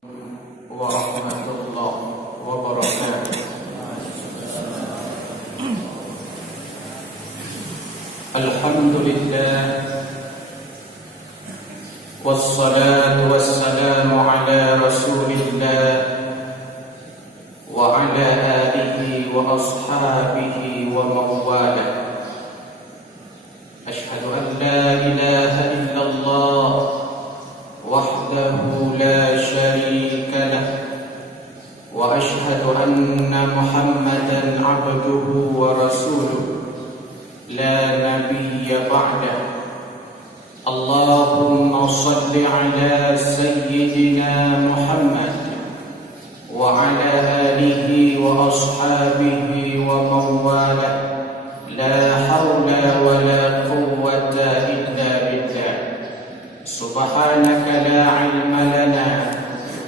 warahmatullahi wabarakatuh. Alhamdulillah, wassalatu wassalamu ala rasulillah wa ala alihi wa ashabihi wa mawala. Ashhadu an la ilaha illallah wahdahu la syarika lah wa ashhadu anna Muhammadan abduhu wa rasuluh la nabiyya ba'dah. Allahumma salli ala sayyidina Muhammad wa ala alihi wa ashabihi wa mawala. La hawla wa la quwwata illa billah. Subhanaka la ilma lana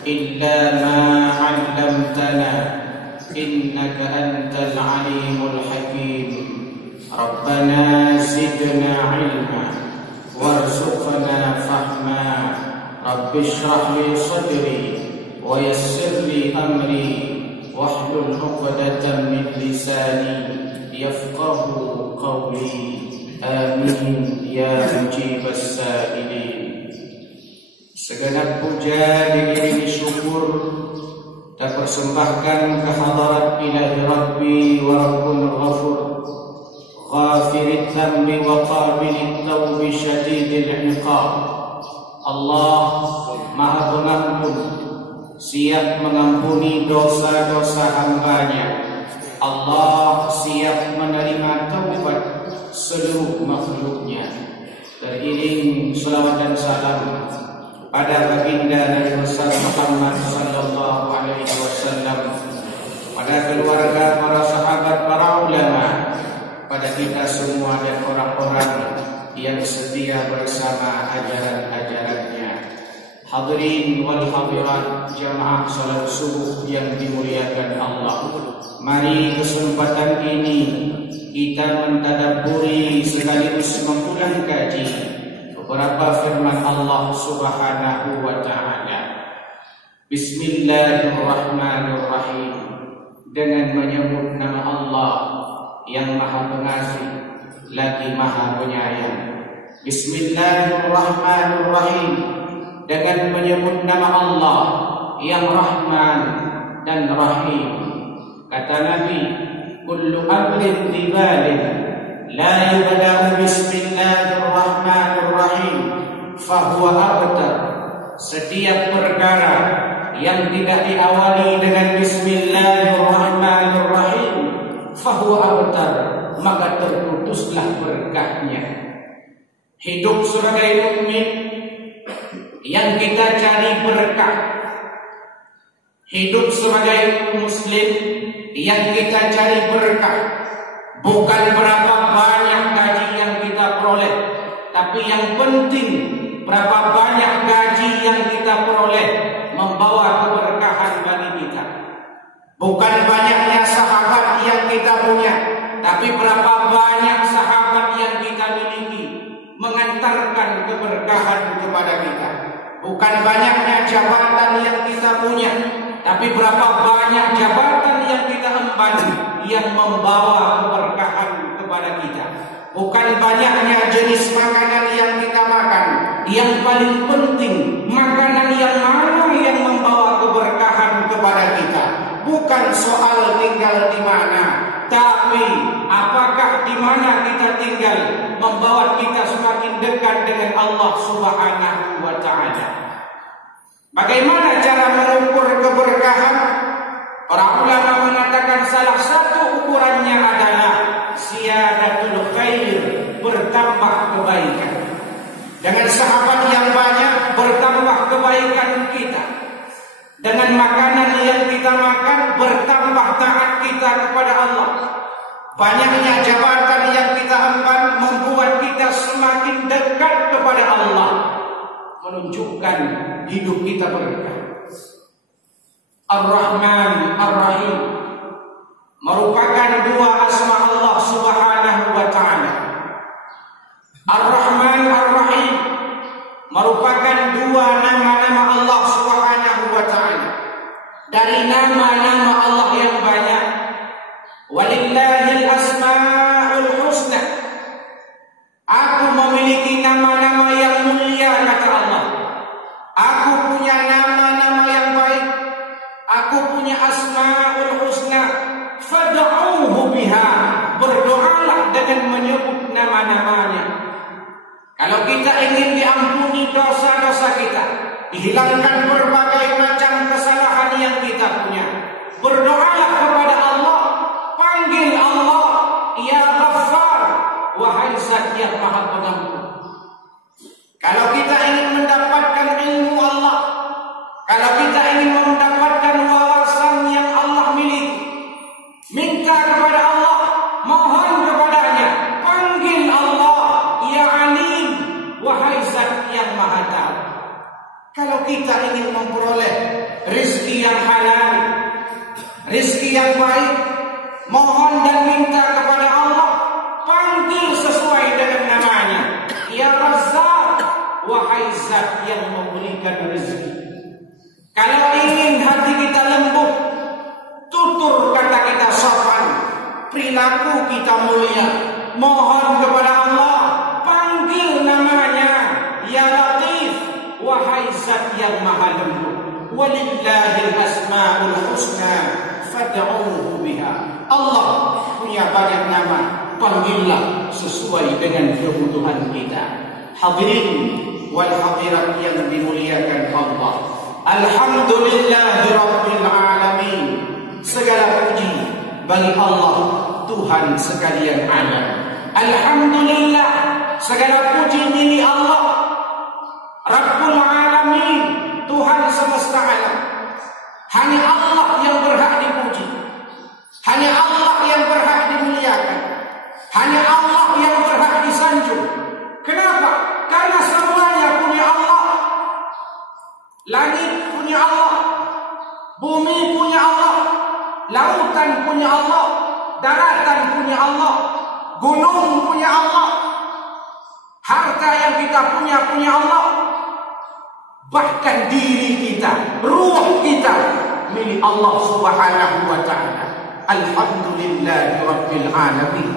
illa ma 'allamtana innaka antal alimul hakim. Rabbana zidna ilma warzuqna fahma. Rabbi shrah li sadri wa yassir li amri wahlul 'uqdatam min lisani yafqahu qawli. Amin ya mujibas sa'ilin. Segenap puja diiringi syukur dan persembahkan kehadirat ilahi Rabbi wa Rabbul Ghafur, ghafirid dhanbi wa qabilit tawbi syadidil iqab. Allah Maha Pengampun, siap mengampuni dosa-dosa hambanya. Allah siap menerima taubat seluruh makhluknya. Teriring salawat dan salam pada baginda Nabi besar Muhammad sallallahu alaihi wasallam, pada keluarga, para sahabat, para ulama, pada kita semua dan orang-orang yang setia bersama ajaran-ajarannya. Hadirin wal hadirat jamaah salat subuh yang dimuliakan Allah. Mari kesempatan ini kita mentadabburi sekaligus mengulang kaji beberapa firman Allah Subhanahu wa taala. Bismillahirrahmanirrahim. Dengan menyebut nama Allah yang Maha Pengasih lagi Maha Penyayang. Bismillahirrahmanirrahim. Dengan menyebut nama Allah yang Rahman dan Rahim. Kata Nabi, kullu amrin dhibalin la yubda'u bismillahirrahmanirrahim fahuwa abtar. Setiap perkara yang tidak diawali dengan bismillahirrahmanirrahim fahuwa abtar, maka terputuslah berkahnya. Hidup sebagai mukmin yang kita cari berkah, hidup sebagai muslim yang kita cari berkah, bukan berapa banyak gaji yang kita peroleh, tapi yang penting berapa banyak gaji yang kita peroleh membawa keberkahan bagi kita. Bukan banyaknya sahabat yang kita punya, tapi berapa banyak sahabat yang kita miliki mengantarkan keberkahan kepada kita. Bukan banyaknya jabatan yang kita punya, tapi berapa banyak jabatan yang kita emban yang membawa keberkahan kepada kita. Bukan banyaknya jenis makanan yang kita makan, yang paling penting makanan yang mana yang membawa keberkahan kepada kita. Bukan soal tinggal di mana, tapi apakah di mana kita tinggal membawa kita semakin dekat dengan Allah Subhanahu wa taala. Bagaimana cara mengukur keberkahan? Para ulama mengatakan salah satu ukurannya adalah ziyadatul khair, bertambah kebaikan. Dengan sahabat yang banyak bertambah kebaikan kita. Dengan makanan yang kita makan bertambah taat kita kepada Allah. Banyaknya jabatan yang kita emban membuat kita semakin dekat kepada Allah, menunjukkan hidup kita berkah. Ar-Rahman Ar-Rahim merupakan dua asma Allah Subhanahu wa taala. Ar-Rahman Ar-Rahim merupakan dua nama-nama Allah Subhanahu wa taala. nama-nama Allah yang banyak. Walillahil asmaul husna. Aku memiliki nama-nama yang mulia, kata Allah. Aku punya nama-nama yang baik. Aku punya asmaul husna. Fad'uhu biha. Berdoalah dengan menyebut nama-namanya. Kalau kita ingin diampuni dosa-dosa kita, dihilangkan berbagai macam kesalahan yang kita punya, berdoalah kepada Allah. Panggil Allah, Ya Ghaffar, wahai Zat yang Maha Pengampun. Kalau kita ingin mendapatkan ilmu Allah, kalau kita ingin mendapatkan wawasan yang Allah miliki, minta kepada Allah, mohon kepadanya, panggil Allah, Ya Alim, wahai Zat yang Maha Tahu. Kalau kita ingin memperoleh rezeki yang halal, rezeki yang baik, mohon dan minta kepada Allah, panggil sesuai dengan namanya, Ya Razzaq, wahai Zat yang memberikan rezeki. Kalau ingin hati kita lembut, tutur kata kita sopan, perilaku kita mulia, mohon kepada Allah, panggil namanya, Ya Latif, wahai Zat yang Maha Lembut. Walillahil asmaul husna fad'uhu biha. Allah punya banyak nama, panggillah sesuai dengan kebutuhan kita. Hadirin wal hadirat yang dimuliakan Allah, alhamdulillahi rabbil alamin. Segala puji bagi Allah, Tuhan sekalian alam. Alhamdulillah, segala puji milik Allah, Rabbul alamin, Tuhan semesta alam. Hanya Allah yang berhak dipuji, hanya Allah yang berhak dimuliakan, hanya Allah yang berhak disanjung. Kenapa? Karena semuanya punya Allah. Langit punya Allah, bumi punya Allah, lautan punya Allah, daratan punya Allah, gunung punya Allah, harta yang kita punya Allah. Bahkan diri kita, ruh kita milik Allah Subhanahu wa ta'ala. Alhamdulillahi rabbil alamin.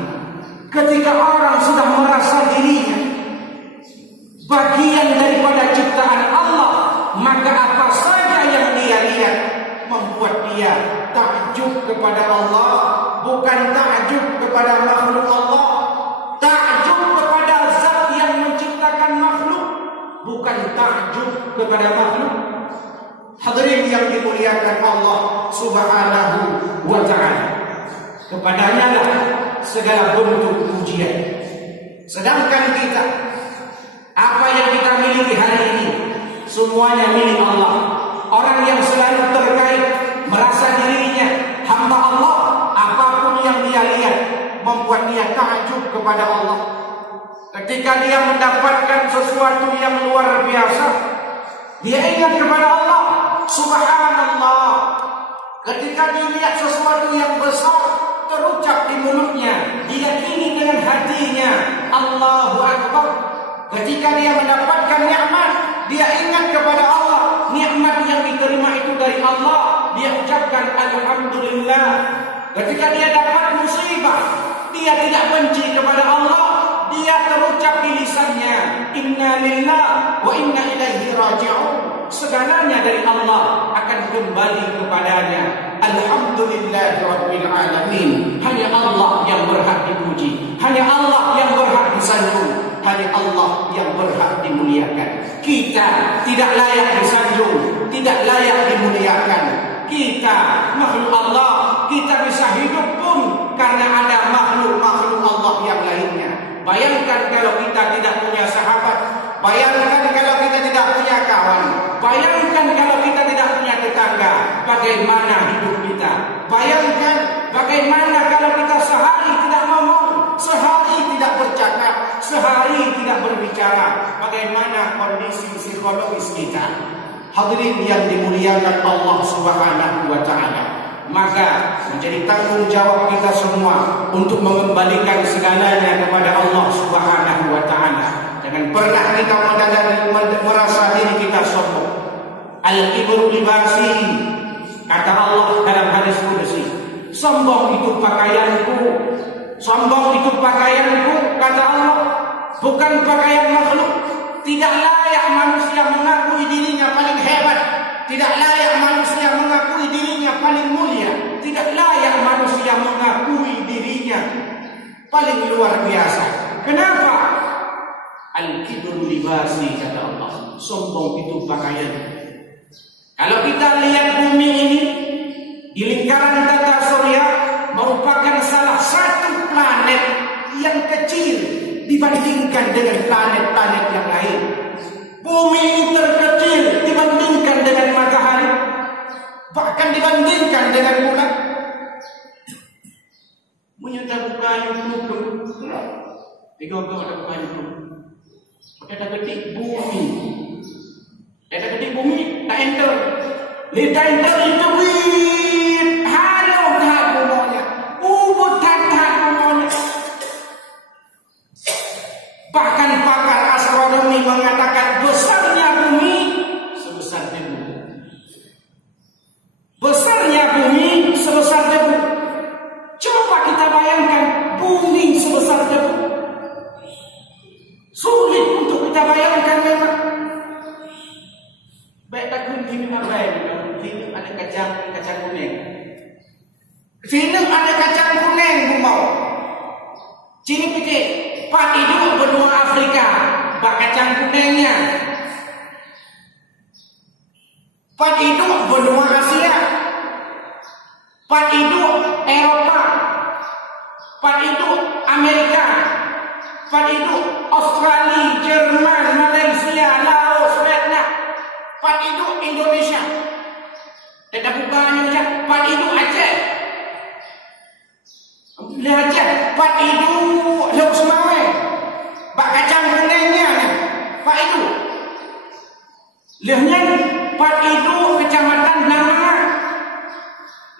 Ketika orang sudah merasa dirinya bagian daripada ciptaan Allah, maka apa saja yang dia lihat membuat dia takjub kepada Allah, bukan takjub kepada makhluk Allah. Takjub kepada Zat yang menciptakan makhluk, bukan takjub kepada makhluk. Hadirin yang dimuliakan Allah Subhanahu wa ta'ala, kepadanya lah segala bentuk pujian. Sedangkan kita, apa yang kita miliki hari ini, semuanya milik Allah. Orang yang selalu terkait merasa dirinya hamba Allah, apapun yang dia lihat membuat dia takjub kepada Allah. Ketika dia mendapatkan sesuatu yang luar biasa, dia ingat kepada Allah. Subhanallah. Ketika dia lihat sesuatu yang besar terucap di mulutnya, diyakini dengan hatinya, Allahu Akbar. Ketika dia mendapatkan nikmat, dia ingat kepada Allah. Nikmat yang diterima itu dari Allah, dia ucapkan Alhamdulillah. Ketika dia dapat musibah, dia tidak benci kepada Allah, dia terucap di lisannya, Inna lillahi wa inna ilaihi raji'un. Segalanya dari Allah akan kembali kepadanya. Alhamdulillahi rabbil alamin. Hanya Allah yang berhak dipuji, hanya Allah yang berhak disanjung, hanya Allah yang berhak dimuliakan. Kita tidak layak disanjung, tidak layak dimuliakan. Kita makhluk Allah, kita bisa hidup pun karena ada makhluk-makhluk Allah yang lainnya. Bayangkan kalau kita tidak punya sahabat, bayangkan kalau kita tidak punya kawan, bayangkan kalau kita tidak punya tetangga, bagaimana hidup kita? Bayangkan bagaimana kalau kita sehari tidak ngomong, sehari tidak bercakap, sehari tidak berbicara, bagaimana kondisi psikologis kita? Hadirin yang dimuliakan Allah Subhanahu wa ta'ala, maka menjadi tanggung jawab kita semua untuk mengembalikan segalanya kepada Allah Subhanahu wa ta'ala. Jangan pernah kita merasa diri kita sombong. Al-kibru libasi Kata Allah dalam hadis qudsi, sombong itu pakaianku, sombong itu pakaianku, kata Allah, bukan pakaian makhluk. Tidak layak manusia mengakui dirinya paling hebat, tidak layak manusia mengakui dirinya paling mulia, tidak layak manusia mengakui dirinya paling luar biasa. Kenapa? Al-kibru libasi, kata Allah, sombong itu pakaian. Kalau kita lihat bumi ini di lingkaran tata surya merupakan salah satu planet yang kecil dibandingkan dengan planet-planet yang lain. Bumi ini terkecil dibandingkan dengan matahari, bahkan dibandingkan dengan bulan. Menyata buka YouTube, digogok ada buka YouTube. Ada ketik bumi, ada ketik bumi, tak enter. Lita enter itu wih, halo tak bumanya, ubud tak bumanya. Bahkan pakar astronomi mengatakan besarnya bumi sebesar debu. Besarnya bumi sebesar debu. Coba kita bayangkan bumi sebesar debu. Sulit untuk kita bayangkan memang. Baik tak kunci apa ini? Sini ada kacang kuning. Sini ada kacang kuning bumau. Sini putih. Pak hidup benua Afrika, pak kacang kuningnya. Pak hidup benua Asia, pak hidup Eropa, pak hidup Amerika, pak hidup Australia, Jerman, Malaysia, Laos, Vietnam, pak hidup Indonesia. Tidak bukan Indonesia, pak hidup Aceh. Lihat Aceh, pak hidup Laut Semawai, pak kacang kuningnya, pak hidup. Lihatnya, pak hidup kecamatan Nangmar.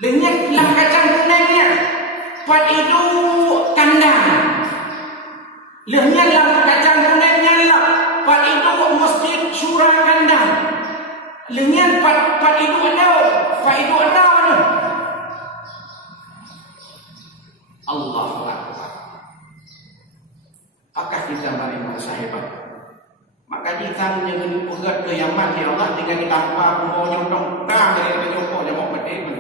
Lihatnya, lah kacang kuningnya, pak hidup Kandang. Lihatnya, lah kacang kuningnya lah, pak hidup Masjid Syura Kandang. Lihatnya, pak hidup ada, pak hidup ada. Allahu Akbar. Apakah kita merasa hebat? Maka kita menjadi pegat ke Yaman, ya Allah, dengan kita tanpa mau nyotong dah dari penyokok yang mau berdiri.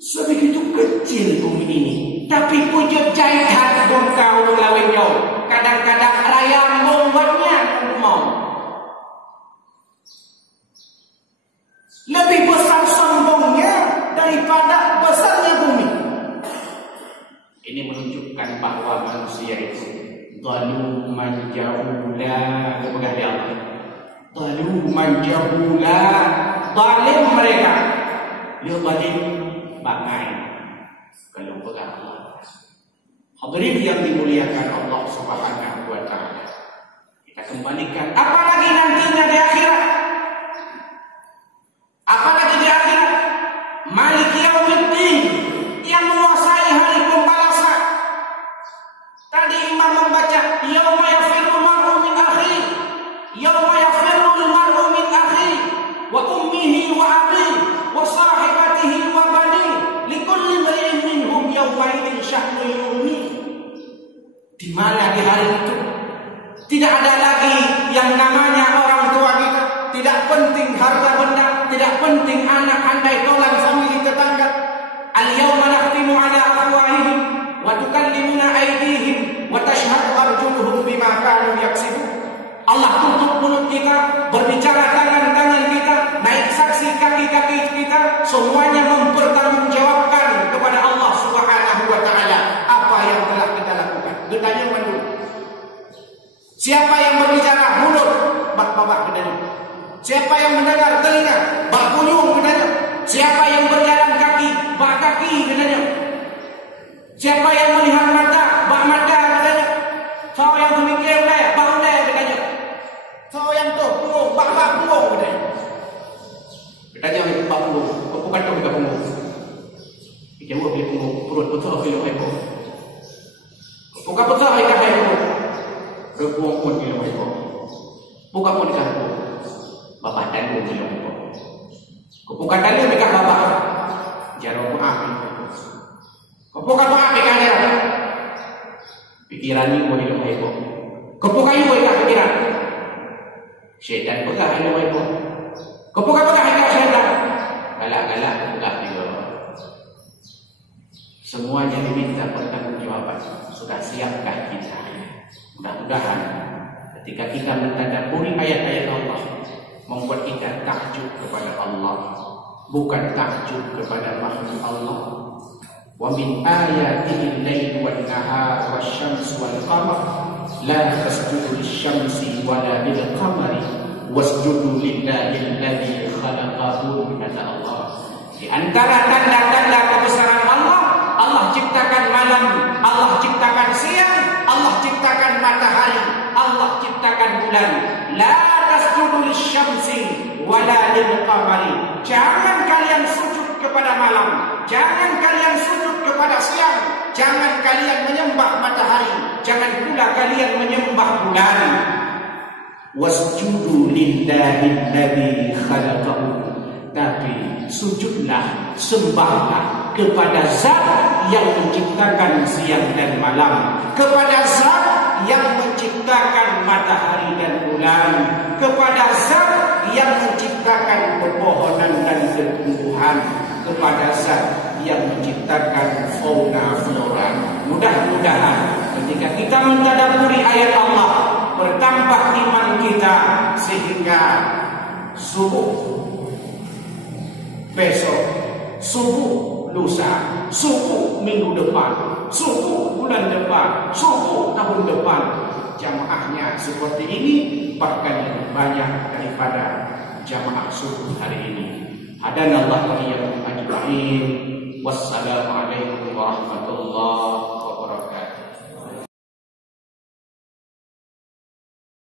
Sebegitu kecil bumi ini, tapi wujud jahat dongkau lawan jauh. Kadang-kadang raya membuatnya mau. Lebih besar sombongnya daripada besarnya bumi. Ini menunjukkan bahwa manusia itu zaluman jahula, kepada Allah. Zaluman jahula, zalim mereka. Dia zalim bagai kalau kepada Allah. Hadirin yang dimuliakan Allah Subhanahu wa taala. Kita kembalikan apalagi nantinya di akhirat. Apalagi di akhirat, Malik Yaumiddin yang menguasai hari pembalasan. Tadi Imam membaca yauma yafirru mar'u min akhi, yauma yafirru al-mar'u min akhi wa ummihi wa abihi wa sahibatihi wa banihi likulli imri'in minhum yawma idzin sya'nun yughni. Di mana di hari itu tidak ada lagi yang namanya orang tua kita, tidak penting harta benda, tidak penting anak andai tolan famili tetangga. Al-yawma nakhtimu ala afwahihim wa tukallimuna aydihim wa tashhadu arjuluhum bima kanu yaksibun. Allah tutup mulut kita, berbicara tangan-tangan kita, naik saksi kaki-kaki kita, semuanya mempertanggungjawabkan kepada Allah Subhanahu wa taala apa yang telah kita lakukan. Bertanya dulu. Siapa yang berbicara mulut, bak-bak bedanya. Siapa yang mendengar telinga, bak kunyung bedanya. Siapa yang berjalan kaki, bak kaki bedanya. Siapa yang melihat mata, bak mata bedanya. Kau yang memikir bak undai bedanya. Kau yang tu punggung, bak punggung bedanya. Bedanya bak punggung, bukan tu bak punggung. Jawab dia punggung, perut betul kilo ekor. Bukan betul ekor ekor. Berbuang pun kilo ekor. Bukan pun ekor. Bapak dan pun kilo ekor. Padahal mereka bapak jarang api. Kepukan api kan dia. Pikiran ni boleh lupa ibu. Kepukan ibu ikat pikiran. Syaitan pegang ibu. Kepukan ikat syaitan. Galak-galak pegang juga. Semuanya diminta pertanggungjawaban. Sudah siapkah kita? Mudah-mudahan ketika kita mentadabburi ayat-ayat Allah, membuat kita takjub kepada Allah, bukan takjub kepada makhluk Allah. Wa min ayatihi al-lail wan nahar wasyamsu wal qamar la tasjudu lisyamsi wala lil qamari wasjudu lillahi alladhi khalaqahun. Kata Allah, di antara tanda-tanda kebesaran Allah, Allah ciptakan malam, Allah ciptakan siang, Allah ciptakan matahari, Allah ciptakan bulan. La tasjudu lisyamsi wala lil qamari. Jangan kalian sujud kepada malam, jangan kalian sujud kepada siang, jangan kalian menyembah matahari, jangan pula kalian menyembah bulan. Wasjudu lillahi alladhi khalaqahu. Tapi sujudlah, sembahlah kepada Zat yang menciptakan siang dan malam, kepada Zat yang menciptakan matahari dan bulan, kepada Zat yang menciptakan pepohonan dan tumbuhan, kepada Zat yang menciptakan fauna flora. Mudah-mudahan ketika kita mentadabburi ayat Allah, bertambah iman kita sehingga subuh besok, subuh lusa, subuh minggu depan, subuh bulan depan, subuh tahun depan, jamaahnya seperti ini, bahkan lebih banyak daripada jamaah subuh hari ini. Hadanallahu wa iyyakum ajma'in. Wassalamualaikum warahmatullahi